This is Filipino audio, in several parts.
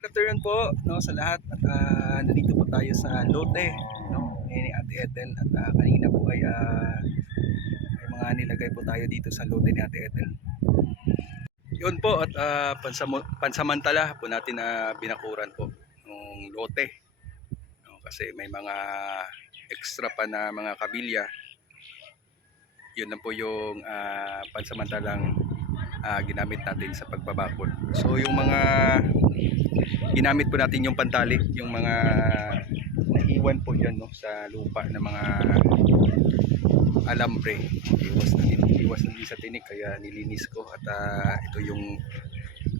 Good afternoon po, no, sa lahat at nandito po tayo sa lote, no, ni Ate Ethel at kanina po ay may mga nilagay po tayo dito sa lote ni Ate Ethel. Yun po at pansamantala po natin na binakuran po ng lote, no, kasi may mga extra pa na mga kabilya. Yun na po yung pansamantalang ginamit natin sa pagbabakod. So yung mga ginamit po natin yung pantali, yung mga naiwan po yan, no, sa lupa na mga alambre. Iwas na din sa tinik, kaya nilinis ko at ito yung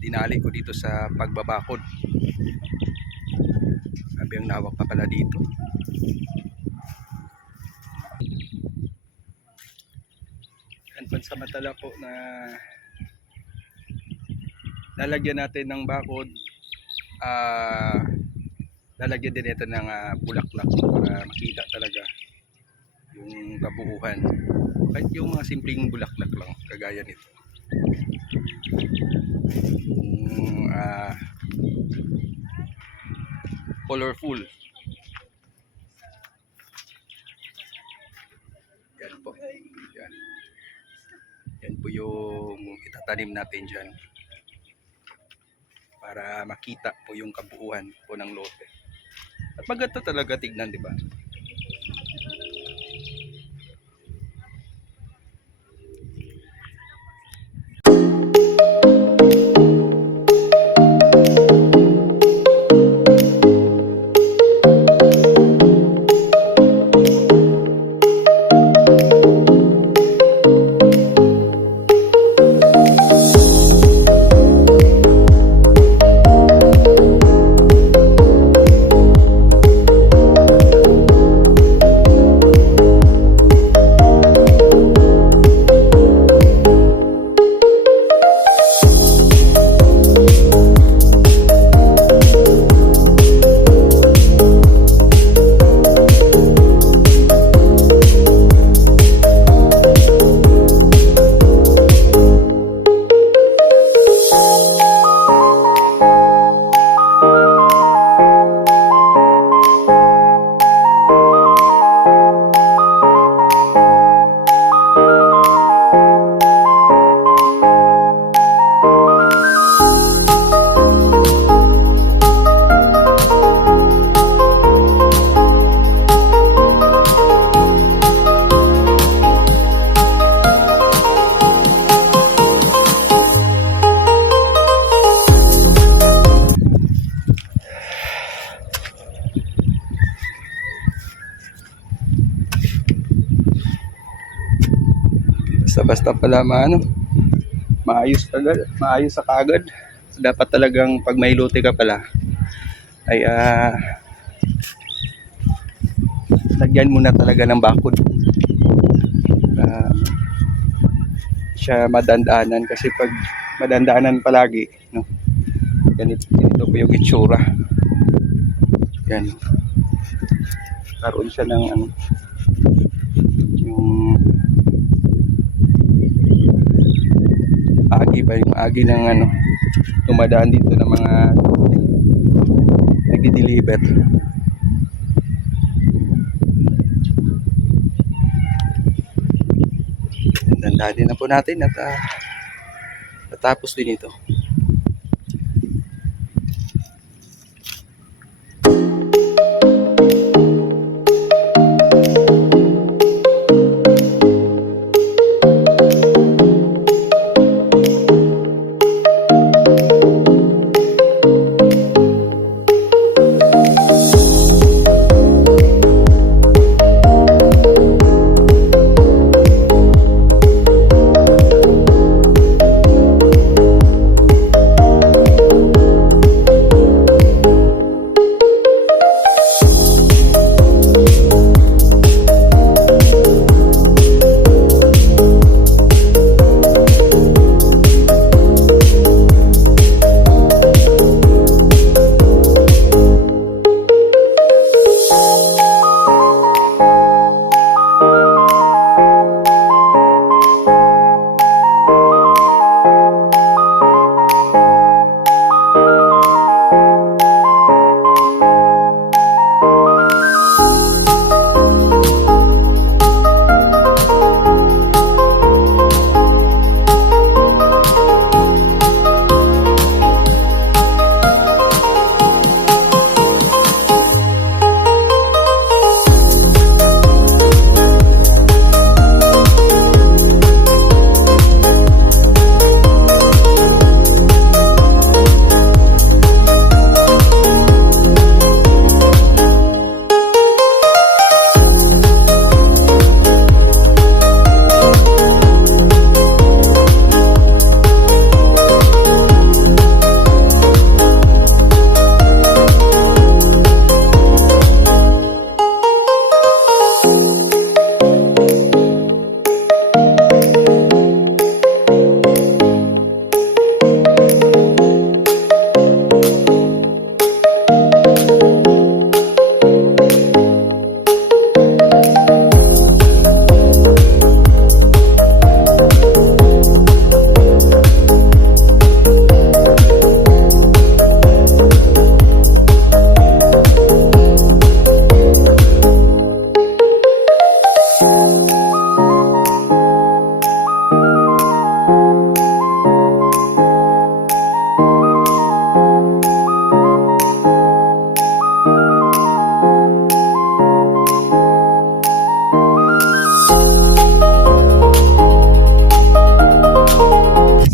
dinali ko dito sa pagbabakod. Sabi ang lawak pa pala dito. Yan, pansamantala po na lalagyan natin ng bakod. Lalagyan din ito ng bulaklak para makita talaga yung kabuuan, kahit yung mga simpleng bulaklak lang kagaya nito, yung colorful. Yan po, yan po yung itatanim natin dyan para makita po yung kabuuan po ng lote. At maganda talaga tignan, di ba? Basta pala maayos sa kagad. Dapat talagang pag may lote ka pala ay lagyan mo na talaga ng bakod. Siya madandaanan, kasi pag madandaanan palagi, no, ganito po yung itsura. Yan. Karoon siya ng yung yung agi ng tumadaan dito ng mga nagdi-deliver. Dandanin na po natin at natapos din ito.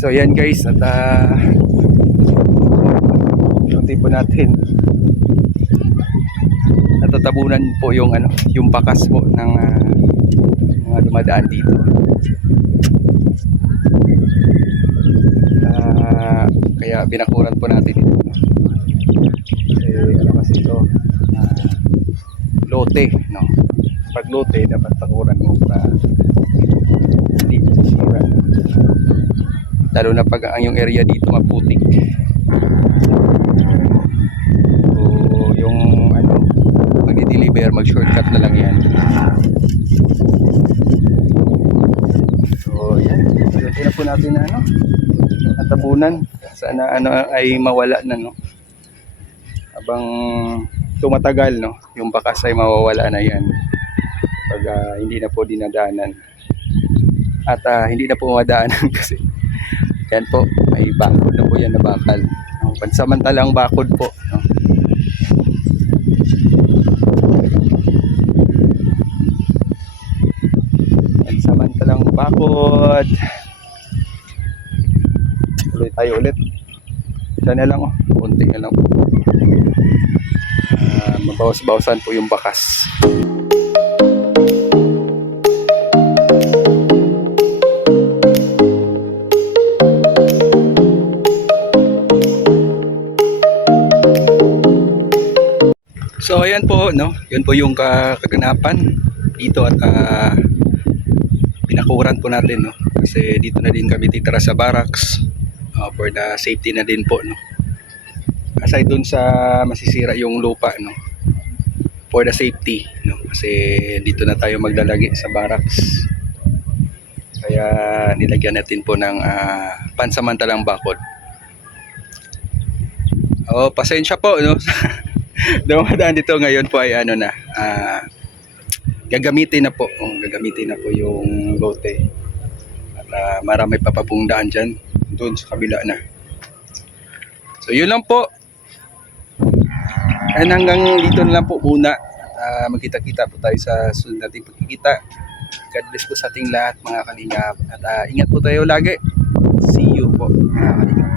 So yan guys, at unti po natin natatabunan po yung yung bakas po ng mga dumadaan dito. Kaya binakuran po natin ito. Kasi ito lote, no? Pag lote dapat pakuran mo para hindi sisira. Lalo na pag ang yung area dito maputik. So yung mag-deliver, mag-shortcut na lang yan. So yan, pwede na po natin na natabunan. Sana ay mawala na, no? Habang tumatagal, no, yung bakas ay mawawala na yan pag hindi na po dinadaanan. At hindi na po madaanan kasi yan po, may bakod na po yan na bakal, no? Pansamantalang bakod po, no? Pansamantalang bakod. Tuloy tayo ulit. Sana lang, konti na lang po. Mabawas-bawasan po yung bakas. So ayan po, no, yun po yung kaganapan dito at pinakuran po natin, no, kasi dito na din kami titira sa barracks for the safety na din po, no. Aside dun sa masisira yung lupa, no, for the safety, no, kasi dito na tayo maglalagi sa barracks. Kaya nilagyan natin po ng pansamantalang bakod. Oh, pasensya po, no. Dumadaan dito ngayon po ay gagamitin na po yung lote. At marami pa pong daan dyan doon sa kabila na. So yun lang po. And hanggang dito na lang po muna. Magkita-kita po tayo sa sunod nating pagkikita. God bless po sa ating lahat, mga kalingap. At ingat po tayo lagi. See you po, mga kalingap.